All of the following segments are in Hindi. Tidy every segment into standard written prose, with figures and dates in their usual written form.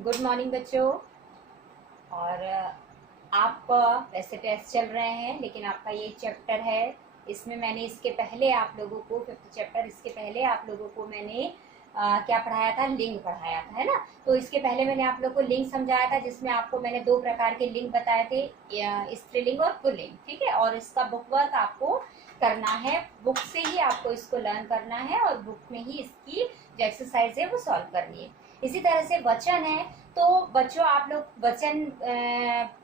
गुड मॉर्निंग बच्चों। और आप वैसे टेस्ट चल रहे हैं, लेकिन आपका ये चैप्टर है, इसमें मैंने इसके पहले आप लोगों को 5th चैप्टर, इसके पहले आप लोगों को मैंने क्या पढ़ाया था, लिंग पढ़ाया था, है ना। तो इसके पहले मैंने आप लोग को लिंग समझाया था, जिसमें आपको मैंने 2 प्रकार के लिंग बताए थे, स्त्रीलिंग और पुल्लिंग, ठीक है। और इसका बुक वर्क आपको करना है, बुक से ही आपको इसको लर्न करना है और बुक में ही इसकी जो एक्सरसाइज है वो सॉल्व करनी है। इसी तरह से वचन है, तो बच्चों आप लोग वचन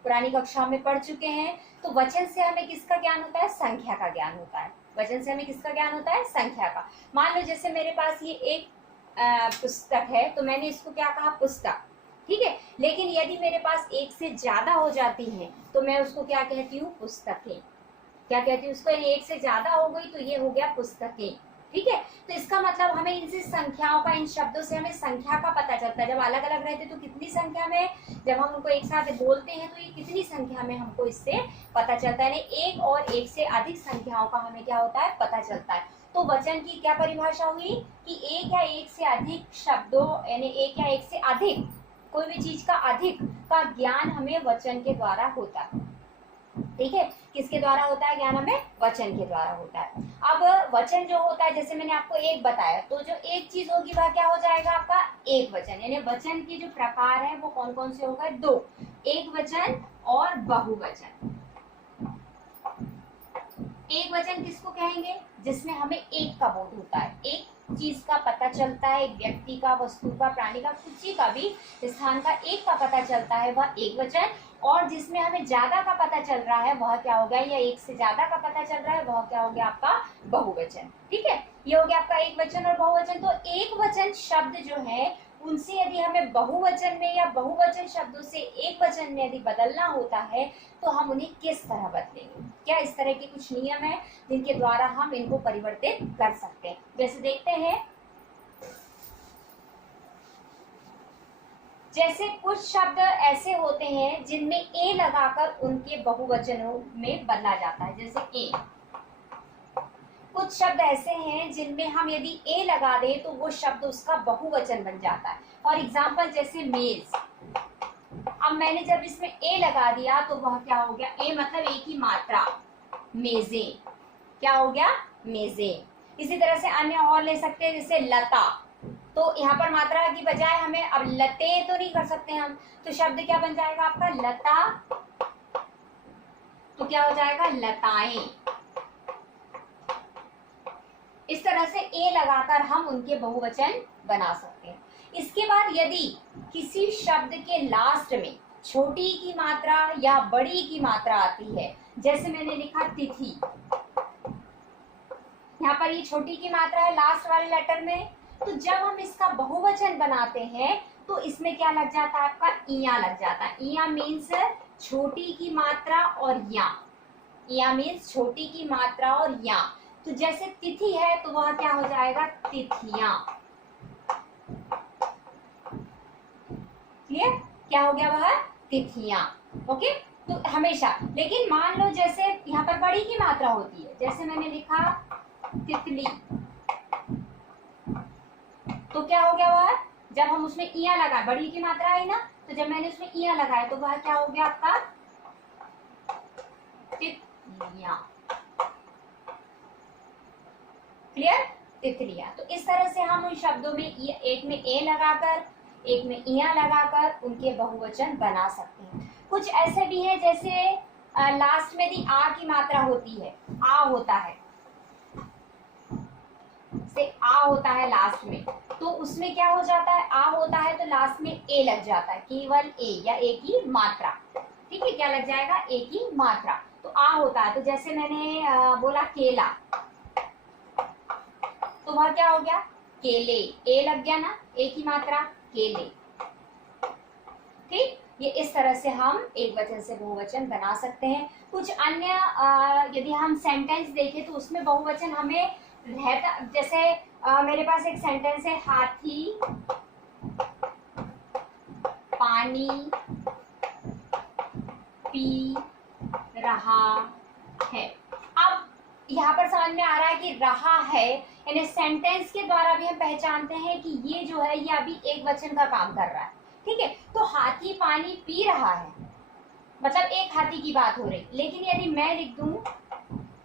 पुरानी कक्षाओं में पढ़ चुके हैं। तो वचन से हमें किसका ज्ञान होता है? संख्या का ज्ञान होता है। वचन से हमें किसका ज्ञान होता है? संख्या का। मान लो जैसे मेरे पास ये एक पुस्तक है, तो मैंने इसको क्या कहा? पुस्तक, ठीक है। लेकिन यदि मेरे पास एक से ज्यादा हो जाती है तो मैं उसको क्या कहती हूँ? पुस्तकें। क्या कहती हूँ उसको? एक से ज्यादा हो गई तो ये हो गया पुस्तकें, ठीक है। तो इसका मतलब हमें इनसे संख्याओं का, इन शब्दों से हमें संख्या का पता चलता है। जब अलग अलग रहते तो कितनी संख्या में, जब हम उनको एक साथ बोलते हैं तो ये कितनी संख्या में हमको इससे पता चलता है। एक और एक से अधिक संख्याओं का हमें क्या होता है? पता चलता है। तो वचन की क्या परिभाषा हुई कि एक या एक से अधिक शब्दों, यानी एक या एक से अधिक कोई भी चीज का अधिक का ज्ञान हमें वचन के द्वारा होता है, ठीक है। किसके द्वारा होता है ज्ञान? हमें वचन के द्वारा होता है। अब वचन जो होता है, जैसे मैंने आपको एक बताया, तो जो एक चीज होगी वह क्या हो जाएगा? आपका एक वचन। यानी वचन के जो प्रकार है वो कौन कौन से हो गए? 2, एक वचन और बहुवचन। एक वचन किसको कहेंगे? जिसमें हमें एक का बोध होता है, एक चीज का पता चलता है, एक व्यक्ति का, वस्तु का, प्राणी का, किसी का भी स्थान का एक का पता चलता है, वह एक वचन। और जिसमें हमें ज्यादा का पता चल रहा है वह क्या हो गया? या एक से ज्यादा का पता चल रहा है वह क्या हो गया? आपका बहुवचन, ठीक है। ये हो गया आपका एक वचन और बहुवचन। तो एक वचन शब्द जो है उनसे यदि हमें बहुवचन में या बहुवचन शब्दों से एक वचन में यदि बदलना होता है तो हम उन्हें किस तरह बदलेंगे? क्या इस तरह के कुछ नियम है जिनके द्वारा हम इनको परिवर्तित कर सकते हैं? जैसे देखते हैं, जैसे कुछ शब्द ऐसे होते हैं जिनमें ए लगाकर उनके बहुवचनों में बदला जाता है, जैसे ए। कुछ शब्द ऐसे हैं जिनमें हम यदि ए लगा दें तो वो शब्द उसका बहुवचन बन जाता है। फॉर एग्जाम्पल जैसे मेज। अब मैंने जब इसमें ए लगा दिया तो वह क्या हो गया? ए मतलब एक ही मात्रा, मेजे। क्या हो गया? मेजे। इसी तरह से अन्य और ले सकते हैं, जैसे लता। तो यहाँ पर मात्रा की बजाय हमें अब लते तो नहीं कर सकते हम, तो शब्द क्या बन जाएगा आपका? लता। तो क्या हो जाएगा? लताएं। इस तरह से ए लगाकर हम उनके बहुवचन बना सकते हैं। इसके बाद यदि किसी शब्द के लास्ट में छोटी की मात्रा या बड़ी की मात्रा आती है, जैसे मैंने लिखा तिथि, यहाँ पर ये छोटी की मात्रा है लास्ट वाले लेटर में, तो जब हम इसका बहुवचन बनाते हैं तो इसमें क्या लग जाता है? आपका इया लग जाता है। इया मीन्स छोटी की मात्रा और या। इया मीन्स छोटी की मात्रा और या। तो जैसे तिथि है तो वह क्या हो जाएगा? तिथियां। क्लियर? क्या हो गया वह? तिथियां। ओके। तो हमेशा, लेकिन मान लो जैसे यहाँ पर बड़ी की मात्रा होती है, जैसे मैंने लिखा तितली, तो क्या हो गया वह? जब हम उसमें इया लगा, बड़ी की मात्रा आई ना, तो जब मैंने उसमें इया लगाया तो वह क्या हो गया आपका? तितलियां। क्लियर? तितलियां। तो इस तरह से हम उन शब्दों में एक में ए लगाकर, एक में इया लगाकर उनके बहुवचन बना सकते हैं। कुछ ऐसे भी है जैसे लास्ट में यदि आ की मात्रा होती है, आ होता है, से आ होता है लास्ट में, तो उसमें क्या हो जाता है? आ होता है तो लास्ट में ए लग जाता है, केवल ए या एक ही मात्रा, ठीक है। क्या लग जाएगा? एक ही मात्रा। तो आ होता है, तो जैसे मैंने बोला केला, तो वह क्या हो गया? केले। ए लग गया ना, एक ही मात्रा, केले, ठीक। ये इस तरह से हम एक वचन से बहुवचन बना सकते हैं। कुछ अन्य यदि हम सेंटेंस देखें तो उसमें बहुवचन हमें रहता, जैसे मेरे पास एक सेंटेंस है, हाथी पानी पी रहा है। अब यहाँ पर समझ में आ रहा है कि रहा है, यानी सेंटेंस के द्वारा भी हम पहचानते हैं कि ये जो है ये अभी एक वचन का काम कर रहा है, ठीक है। हाथी पानी पी रहा है, मतलब एक हाथी की बात हो रही। लेकिन यदि मैं लिख दूं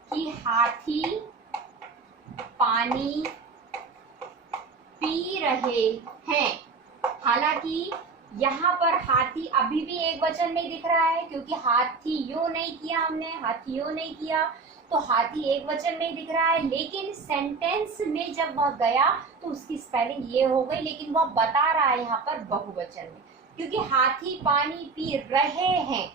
कि हाथी पानी पी रहे हैं, हालांकि यहाँ पर हाथी अभी भी एक वचन में दिख रहा है, क्योंकि हाथियों नहीं किया हमने, हाथियों नहीं किया, तो हाथी एक वचन में ही दिख रहा है। लेकिन सेंटेंस में जब वह गया तो उसकी स्पेलिंग ये हो गई, लेकिन वह बता रहा है यहाँ पर बहुवचन में, क्योंकि हाथी पानी पी रहे हैं।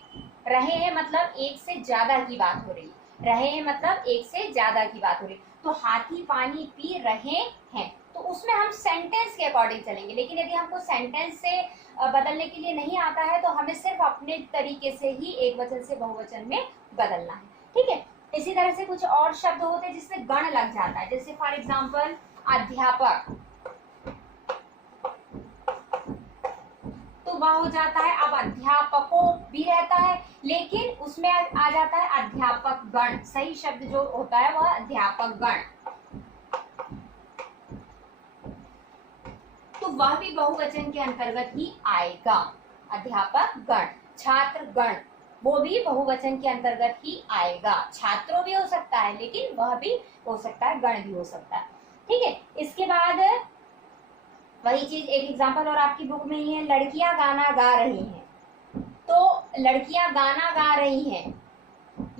रहे हैं मतलब एक से ज्यादा की बात हो रही, रहे हैं मतलब एक से ज्यादा की बात हो रही। तो हाथी पानी पी रहे हैं, तो उसमें हम सेंटेंस के अकॉर्डिंग चलेंगे। लेकिन यदि हमको सेंटेंस से बदलने के लिए नहीं आता है तो हमें सिर्फ अपने तरीके से ही एक वचन से बहुवचन में बदलना है, ठीक है। इसी तरह से कुछ और शब्द होते हैं जिसमें गण लग जाता है, जैसे फॉर एग्जाम्पल अध्यापक, तो वह हो जाता है, अब अध्यापकों भी रहता है लेकिन उसमें आ जाता है अध्यापक गण। सही शब्द जो होता है वह अध्यापक गण, तो वह भी बहुवचन के अंतर्गत ही आएगा। अध्यापक गण, छात्र गण, वो भी बहुवचन के अंतर्गत ही आएगा। छात्रों भी हो सकता है लेकिन वह भी हो सकता है, गण भी हो सकता है, ठीक है। इसके बाद वही चीज एक एग्जांपल और आपकी बुक में ही है, लड़कियां गाना गा रही हैं, तो लड़कियां गाना गा रही हैं,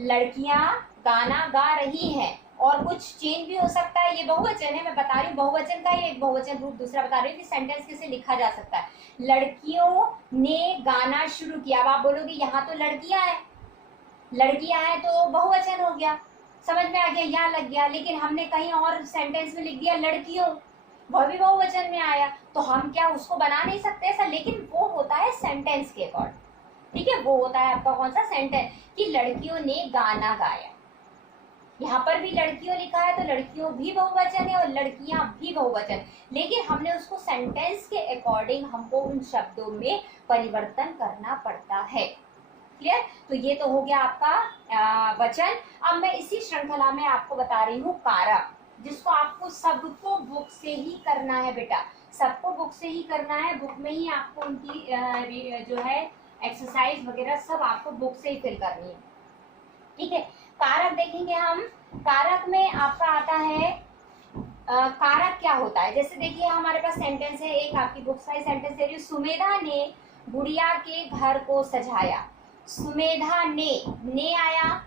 लड़कियां गाना गा रही हैं, और कुछ चेंज भी हो सकता है। ये बहुवचन है, मैं बता रही हूँ बहुवचन का ही एक बहुवचन रूप दूसरा बता रही हूँ कि सेंटेंस कैसे लिखा जा सकता है। लड़कियों ने गाना शुरू किया, अब आप बोलोगे यहाँ तो लड़कियां हैं, लड़कियां हैं तो बहुवचन हो गया, समझ में आ गया, यहाँ लग गया। लेकिन हमने कहीं और सेंटेंस में लिख दिया लड़कियों, वह भी बहुवचन में आया, तो हम क्या उसको बना नहीं सकते ऐसा, लेकिन वो होता है सेंटेंस के अकॉर्डिंग, ठीक है। वो होता है आपका कौन सा सेंटेंस, कि लड़कियों ने गाना गाया। यहाँ पर भी लड़कियों लिखा है तो लड़कियों भी बहुवचन है और लड़कियां भी बहुवचन, लेकिन हमने उसको सेंटेंस के अकॉर्डिंग हमको उन शब्दों में परिवर्तन करना पड़ता है। क्लियर? तो ये तो हो गया आपका वचन। अब मैं इसी श्रृंखला में आपको बता रही हूँ कारक, जिसको आपको सबको बुक से ही करना है बेटा, सबको बुक से ही करना है। बुक में ही आपको उनकी जो है एक्सरसाइज वगैरह सब आपको बुक से ही फिल करनी है, ठीक है। कारक देखेंगे हम, कारक में आपका आता है कारक क्या होता है। जैसे देखिए हमारे पास सेंटेंस है, एक आपकी बुक साइज सेंटेंस दे रही हूँ, सुमेधा ने गुड़िया के घर को सजाया। सुमेधा ने आया,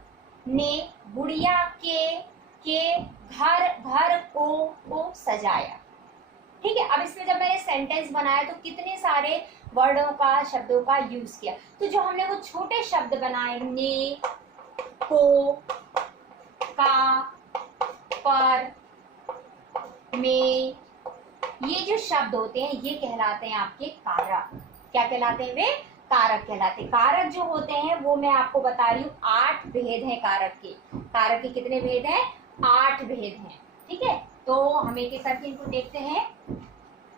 ने गुड़िया के घर को सजाया, ठीक है। अब इसमें जब मैंने सेंटेंस बनाया तो कितने सारे वर्डों का, शब्दों का यूज किया, तो जो हमने वो छोटे शब्द बनाए, ने, को, का, पर, में, ये जो शब्द होते हैं ये कहलाते हैं आपके कारक। क्या कहलाते हैं वे? कारक कहलाते हैं। कारक जो होते हैं वो मैं आपको बता रही हूँ, 8 भेद हैं कारक के। कारक के कितने भेद हैं? 8 भेद हैं, ठीक है। तो हम एक एक करके इनको देखते हैं।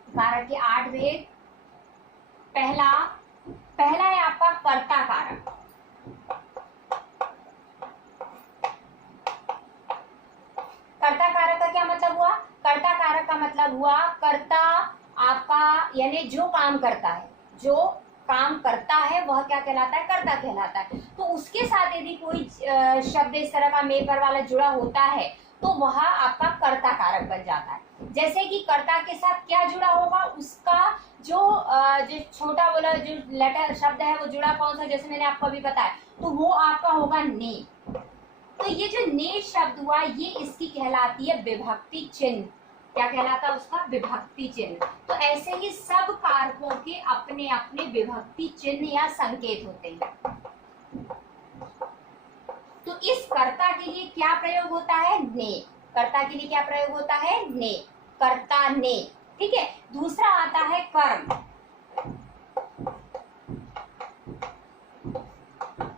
कारक के 8 भेद। पहला है आपका कर्ता कारक। कर्ता कारक का क्या मतलब हुआ? कर्ता कारक का मतलब हुआ कर्ता आपका, यानी जो काम करता है, जो काम करता है वह क्या कहलाता है? कर्ता कहलाता है। तो उसके साथ यदि कोई शब्द इस तरह का मेपर वाला जुड़ा होता है तो वह आपका कर्ता कारक बन जाता है। जैसे कि कर्ता के साथ क्या जुड़ा होगा? उसका जो छोटा वाला जो लेटर शब्द है वो जुड़ा कौन सा, जैसे मैंने आपको अभी बताया, तो वो आपका होगा ने। तो ये जो ने शब्द हुआ ये इसकी कहलाती है विभक्ति चिन्ह। क्या कहलाता है उसका? विभक्ति चिन्ह। तो ऐसे ही सब कारकों के अपने अपने विभक्ति चिन्ह या संकेत होते हैं। तो इस कर्ता के लिए क्या प्रयोग होता है? ने। कर्ता के लिए क्या प्रयोग होता है? ने। कर्ता ने, ठीक है। दूसरा आता है कर्म,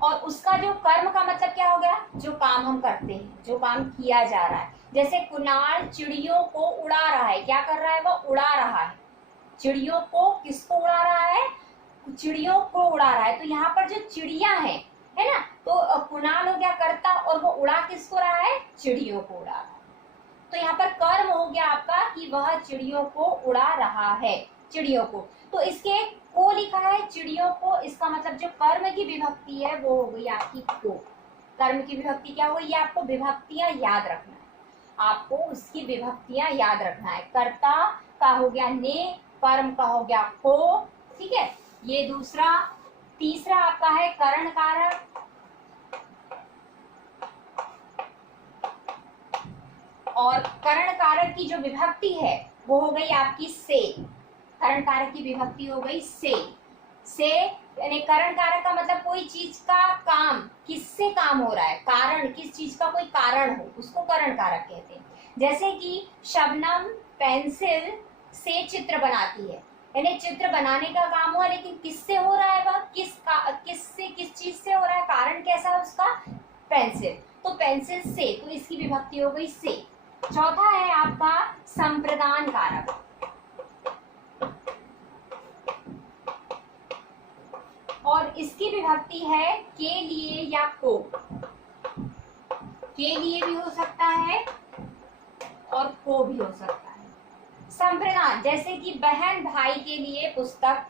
और उसका जो कर्म का मतलब क्या हो गया? जो काम हम करते हैं, जो काम किया जा रहा है। जैसे कुणाल चिड़ियों को उड़ा रहा है। क्या कर रहा है? वो उड़ा रहा है। चिड़ियों को, किसको उड़ा रहा है? चिड़ियों को उड़ा रहा है। तो यहाँ पर जो चिड़िया है ना, तो कुणाल हो गया कर्ता और वो उड़ा किसको रहा है? चिड़ियों को उड़ा रहा है। तो यहाँ पर कर्म हो गया आपका कि वह चिड़ियों को उड़ा रहा है, चिड़ियों को। तो इसके को लिखा है चिड़ियों को, इसका मतलब जो कर्म की विभक्ति है वो हो गई आपकी को। कर्म की विभक्ति क्या हो गई, ये आपको विभक्तियां याद रखना है, आपको उसकी विभक्तियां याद रखना है। कर्ता का हो गया ने, कर्म का हो गया को, ठीक है, ये दूसरा। तीसरा आपका है करण कारक, और करण कारक की जो विभक्ति है वो हो गई आपकी से। करण कारक की विभक्ति हो गई से यानी करण कारक का मतलब कोई चीज का काम, किससे काम हो रहा है, कारण, किस चीज का कोई कारण हो, उसको करण कारक कहते हैं। जैसे कि शबनम पेंसिल से चित्र बनाती है, यानी चित्र बनाने का काम हुआ, लेकिन किससे हो रहा है, वह किस चीज से हो रहा है, कारण कैसा है उसका, पेंसिल, तो पेंसिल से, तो इसकी विभक्ति हो गई से। चौथा है आपका संप्रदान कारक, और इसकी विभक्ति है के लिए या को। के लिए भी हो सकता है और को भी हो सकता है। संप्रदान, जैसे कि बहन भाई के लिए पुस्तक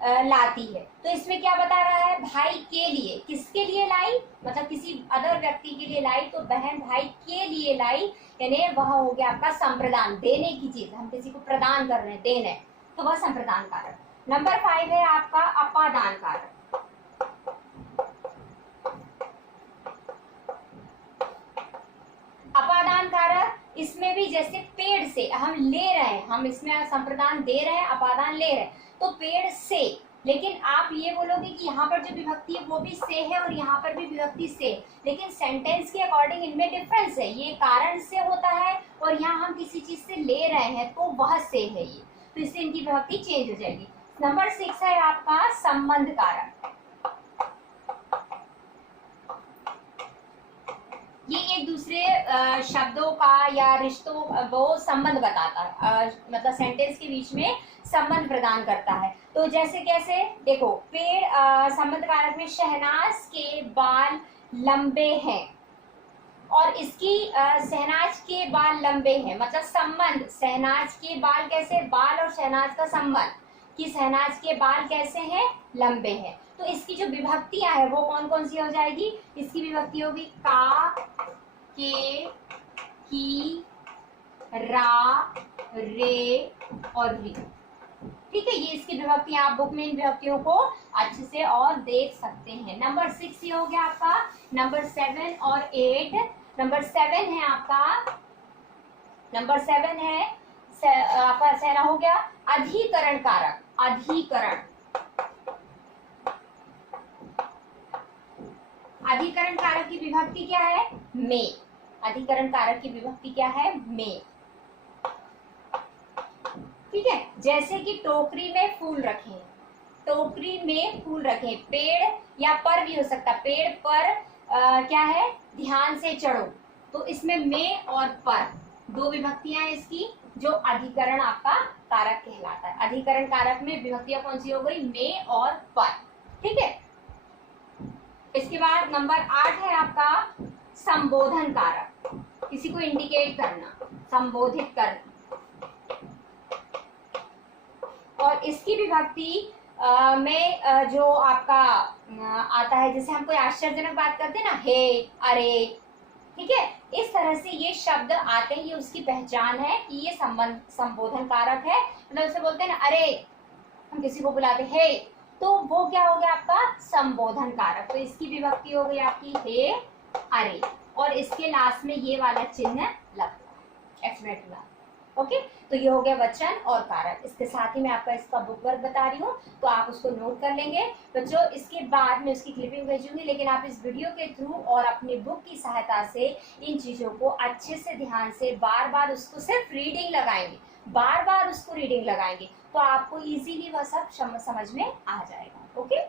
लाती है, तो इसमें क्या बता रहा है, भाई के लिए, किसके लिए लाई, मतलब किसी अदर व्यक्ति के लिए लाई, तो बहन भाई के लिए लाई, यानी वह हो गया आपका संप्रदान, देने की चीज, हम किसी को प्रदान कर रहे हैं, देना है, तो वह संप्रदान कारक। नंबर 5 है आपका अपादान कारक। अपादान कारक, इसमें भी जैसे पेड़ से हम ले रहे हैं, हम इसमें संप्रदान दे रहे हैं, अपादान ले रहे हैं, तो पेड़ से, लेकिन आप ये बोलोगे कि यहाँ पर जो विभक्ति है वो भी से है और यहाँ पर भी विभक्ति से, लेकिन सेंटेंस के अकॉर्डिंग इनमें डिफरेंस है, ये कारण से होता है और यहाँ हम किसी चीज से ले रहे हैं तो वह से है ये, तो इससे इनकी विभक्ति चेंज हो जाएगी। नंबर 6 है आपका संबंध कारक। ये एक दूसरे शब्दों का या रिश्तों वो संबंध बताता है, मतलब सेंटेंस के बीच में संबंध प्रदान करता है। तो जैसे कैसे, देखो पेड़, संबंध कारक में शहनाज के बाल लंबे हैं, और इसकी शहनाज के बाल लंबे हैं, मतलब संबंध, शहनाज के बाल कैसे, बाल और शहनाज का संबंध, कि शहनाज के बाल कैसे हैं, लंबे हैं, तो इसकी जो विभक्तियां है वो कौन कौन सी हो जाएगी, इसकी विभक्ति होगी का, के, की, रा, रे और री, ठीक है, ये इसकी विभक्तियां, आप बुक में इन विभक्तियों को अच्छे से और देख सकते हैं। नंबर 6 ये हो गया आपका। नंबर 7 और 8, नंबर 7 है आपका, नंबर 7 है आपका सहना हो गया अधिकरण कारक। अधिकरण, अधिकरण कारक की विभक्ति क्या है, में। अधिकरण कारक की विभक्ति क्या है, में, ठीक है। जैसे कि टोकरी में फूल रखें, टोकरी में फूल रखें, पेड़ या पर भी हो सकता, पेड़ पर क्या है, ध्यान से चढ़ो, तो इसमें में और पर दो विभक्तियां हैं इसकी, जो अधिकरण आपका कारक कहलाता है। अधिकरण कारक में विभक्तियां कौन सी हो गई, में और पर, ठीक है। इसके बाद नंबर 8 है आपका संबोधन कारक, किसी को इंडिकेट करना, संबोधित करना, और इसकी विभक्ति में जो आपका आता है, जैसे हम कोई आश्चर्यजनक बात करते हैं ना, हे, अरे, ठीक है, इस तरह से ये शब्द आते हैं, ये उसकी पहचान है कि ये संबोधन कारक है। मतलब उसे बोलते हैं ना, अरे, हम किसी को बुलाते हे, तो वो क्या हो गया आपका संबोधन कारक, तो इसकी विभक्ति हो गई आपकी हे, अरे, और इसके लास्ट में ये वाला चिन्ह लगता है, एक्सक्लेमेटरी मार्क, ओके। तो ये हो गया वचन और कारक। इसके साथ ही मैं आपका इसका बुक वर्क बता रही हूँ, तो आप उसको नोट कर लेंगे बच्चों। इसके बाद मैं उसकी क्लिपिंग भेजूंगी, लेकिन आप इस वीडियो के थ्रू और अपने बुक की सहायता से इन चीज़ों को अच्छे से ध्यान से बार बार उसको सिर्फ रीडिंग लगाएंगे, बार बार उसको रीडिंग लगाएंगे, तो आपको इजीली वह सब समझ में आ जाएगा, ओके।